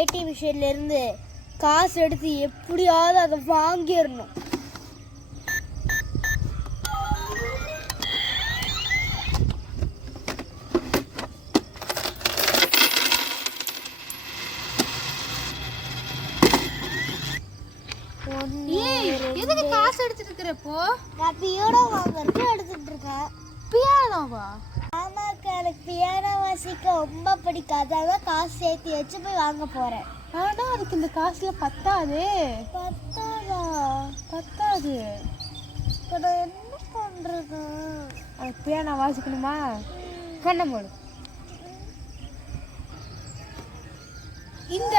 ATM மிஷின்ல இருந்து காசு எடுத்து எப்படியாவது அதை வாங்கிடணும். எதுக்கு காசு எடுத்துட்டு இருக்கிறப்போ? நான் பியானோ வாங்குறதுக்கு எடுத்துட்டு இருக்கேன். பியானோவா? ஆமாக்கா, எனக்கு பியானோ வாசிக்க ரொம்ப பிடிக்காது. அதான் காசு சேர்த்து வச்சு போய் வாங்க போறேன். ஆனா அதுக்கு இந்த காசுல பத்தாது. பத்தாது. இப்போ நான் என்ன பண்றது? அதுக்கு பியானோ வாசிக்கணுமா? கண்ண மூடு. இந்த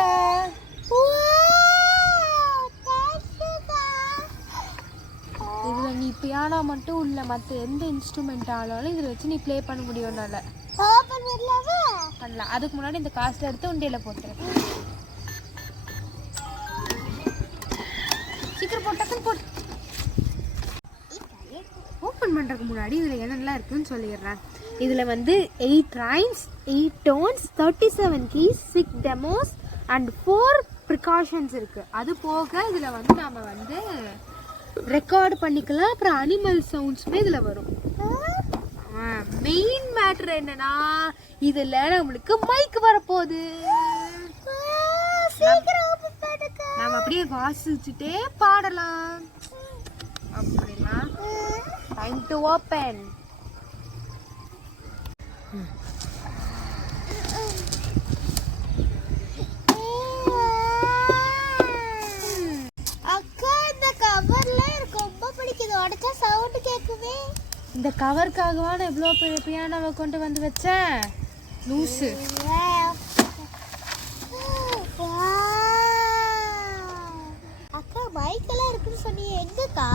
இதுல நீ பியானோ மட்டும் இல்ல, மற்ற எந்த இன்ஸ்ட்ருமெண்ட் ஆனாலும் இதில் வச்சு நீ ப்ளே பண்ண முடியும்னால பண்ணலாம். அதுக்கு முன்னாடி இந்த காசுல எடுத்து உண்டியல போட்டுரு. சீக்கிரம் போட்டு போட்டு ஓப்பன் பண்றதுக்கு முன்னாடி இதுல என்னெல்லாம் இருக்குன்னு சொல்லிடுறேன். இதுல வந்து 8 rhymes, 8 tones, 37 keys, 6 demos and 4 precautions இருக்கு. அது போக இதுல வந்து நாம வந்து ரெக்கார்ட் பண்ணிக்கலாம். அப்புறம் அனிமல் சவுண்ட்ஸுமே இதுல வரும். மெயின் மேட்டர் என்னன்னா இதுல நம்மளுக்கு மைக் வரப்போகுது. நம்ம அப்படியே வாசிச்சுட்டே பாடலாம். அப்படின்னா டைம் டு ஓப்பன். இந்த கவருக்காகவா நான் இவ்வளோ பெரிய பியானோவை கொண்டு வந்து வச்சேன் லூசு. அக்கா மைக்கெல்லாம் இருக்குன்னு சொன்னீங்க, எங்கக்கா?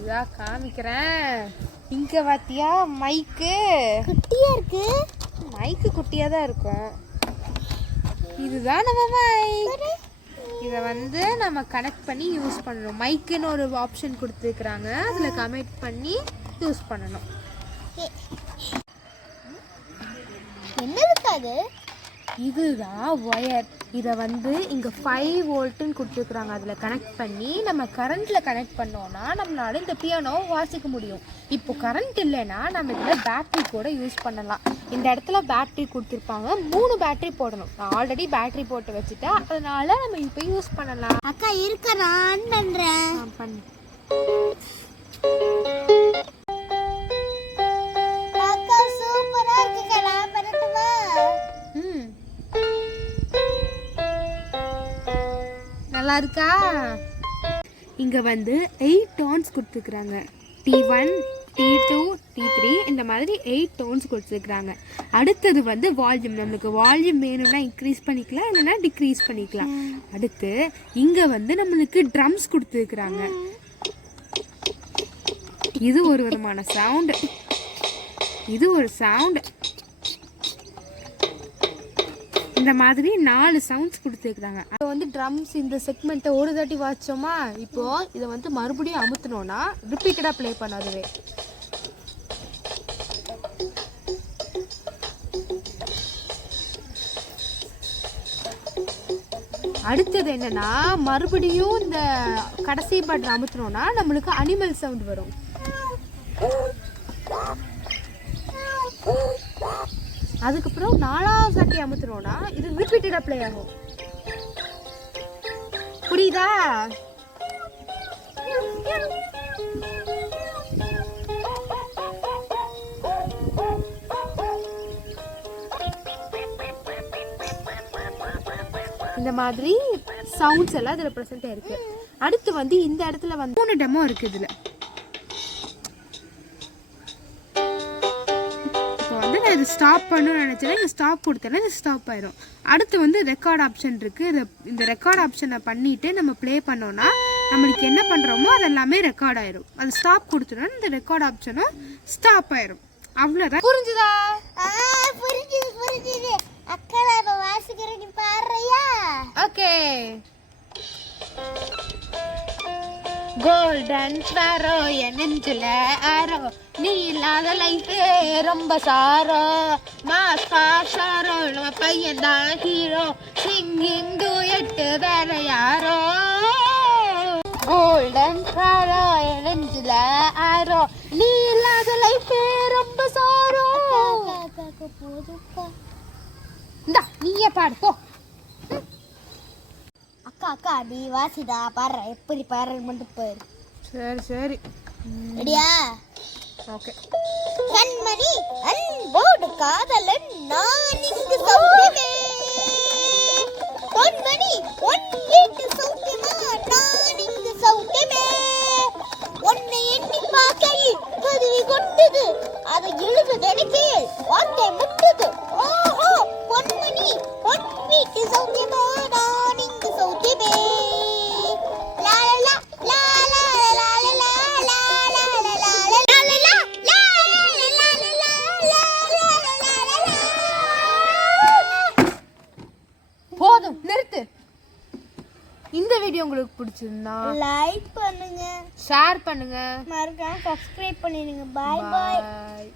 இதான் காமிக்கிறேன். இங்க பாத்தியா மைக்கு குட்டியா இருக்கு. மைக்கு குட்டியா தான் இருக்கும். இதுதான் நம்ம மைக். இதை வந்து நம்ம கனெக்ட் பண்ணி யூஸ் பண்ணணும். மைக்குன்னு ஒரு ஆப்ஷன் கொடுத்துருக்குறாங்க, அதில் கனெக்ட் பண்ணி யூஸ் பண்ணணும். என்னதுக்கா அது? இதுதான் ஒயர். இதை வந்து இங்கே 5 வோல்ட்டுன்னு கொடுத்துருக்குறாங்க, அதில் கனெக்ட் பண்ணி நம்ம கரண்ட்டில் கனெக்ட் பண்ணோன்னா நம்மளால இந்த பியானோவை வாசிக்க முடியும். இப்போ கரண்ட் இல்லைன்னா நம்ம இதில் பேட்ரி கூட யூஸ் பண்ணலாம். இந்த இடத்துல பேட்ரி கொடுத்துருப்பாங்க, 3 பேட்ரி போடணும். நான் ஆல்ரெடி பேட்ரி போட்டு வச்சுட்டேன், அதனால நம்ம இப்போ யூஸ் பண்ணலாம். அக்கா இருக்க, நான் ஆன் பண்ணுறேன். பண்ணு. அக்கா சூப்பரா இருக்குக்கா, நான் பண்ணட்டுமா? நல்லா இருக்கா? இங்க வந்து 8 டோன்ஸ் கொடுத்துருக்குறாங்க. T1, T2, T3 இந்த மாதிரி 8 டோன்ஸ் கொடுத்துருக்குறாங்க. அடுத்தது வந்து வால்யூம். நம்மளுக்கு வால்யூம் வேணும்னா இன்க்ரீஸ் பண்ணிக்கலாம், இல்லைன்னா டிக்ரீஸ் பண்ணிக்கலாம். அடுத்து இங்க வந்து நம்மளுக்கு ட்ரம்ஸ் கொடுத்துருக்குறாங்க. இது ஒரு விதமான சவுண்ட், இது ஒரு சவுண்ட். இந்த மாதிரி 4 சவுண்ட்ஸ் கொடுத்துருக்குறாங்க. இப்போ வந்து ட்ரம்ஸ் இந்த செக்மெண்ட்டை ஒரு தாட்டி வாசிச்சோமா, இப்போ இதை வந்து மறுபடியும் அமுத்தினோன்னா ரிப்பீட்டடாக ப்ளே பண்ணாதுவே. அடுத்தது என்னன்னா மறுபடியும் இந்த கடைசி பட்டன் அமுத்தினோன்னா நம்மளுக்கு அனிமல் சவுண்ட் வரும். அதுக்கப்புறம் 4வது வாட்டி அமுத்துறோம்னா இது ரிப்பீட்டடா ப்ளே ஆகும். புரியுதா? இந்த மாதிரி சவுண்ட்ஸ் எல்லாம் இதுல பிரசன்ட் இருக்கு. அடுத்து வந்து இந்த இடத்துல வந்து 3 டெமோ இருக்கு. இதுல இது ஸ்டாப் பண்ணணும்னு நினச்சேன்னா இது ஸ்டாப் கொடுத்தேன்னா இது ஸ்டாப் ஆயிடும். அடுத்து வந்து ரெக்கார்ட் ஆப்ஷன் இருக்குது. இந்த ரெக்கார்ட் ஆப்ஷனை பண்ணிவிட்டு நம்ம ப்ளே பண்ணோன்னா நம்மளுக்கு என்ன பண்ணுறோமோ அது எல்லாமே ரெக்கார்ட் ஆயிரும். அது ஸ்டாப் கொடுத்தோன்னா இந்த ரெக்கார்ட் ஆப்ஷனும் ஸ்டாப் ஆயிரும். அவ்வளோதான். புரிஞ்சுதா? புரிஞ்சுது. அக்கா நான் வாசிக்கிறேன், நீ பாடுறியா? ஓகே. கோல்டன் ஸ்பேரோ என் நெஞ்சில ஆரோ நீ இல்லாத லைஃபே ரொம்ப சாரோ மாஸ் பாசாரோ நம்ம பையன் தான் ஹீரோ சிங்கிங் டூயட்டு வேற யாரோ கோல்டன் ஸ்பேரோ என் நெஞ்சில ஆரோ நீ இல்லாத லைஃபே ரொம்ப சாரோ. போதும்ப்பா. இந்தா நீயே பாடு போ. அக்கா அக்கா நீ வாசிடா பாரு எப்படி பாரு மட்டும் பாரு. சரி சரி ரெடியா? ஓகே. கண்மணி அன்போடு காதலன் நான் இங்கு சௌக்கியமே பொன்மணி உன் வீட்டு சௌக்கியமா நான் இங்கு சௌக்கியமே உன்னை எண்ணி பார்க்கையில் கருவி கொண்டது அதை எழுதுது எனக்கு வார்த்தை முட்டது ஓஹோ பொன்மணி உன் வீட்டு சௌக்கியமா நான் இங்கு சௌக்கியமே லா லா லா லா லா லா லா லா லா லா போதும் நிறுத்து. இந்த வீடியோ உங்களுக்கு பிடிச்சிருந்தா லைக் பண்ணுங்க, ஷேர் பண்ணுங்க, மறக்காம சப்ஸ்கிரைப் பண்ணிடுங்க. பாய் பாய். பாய்.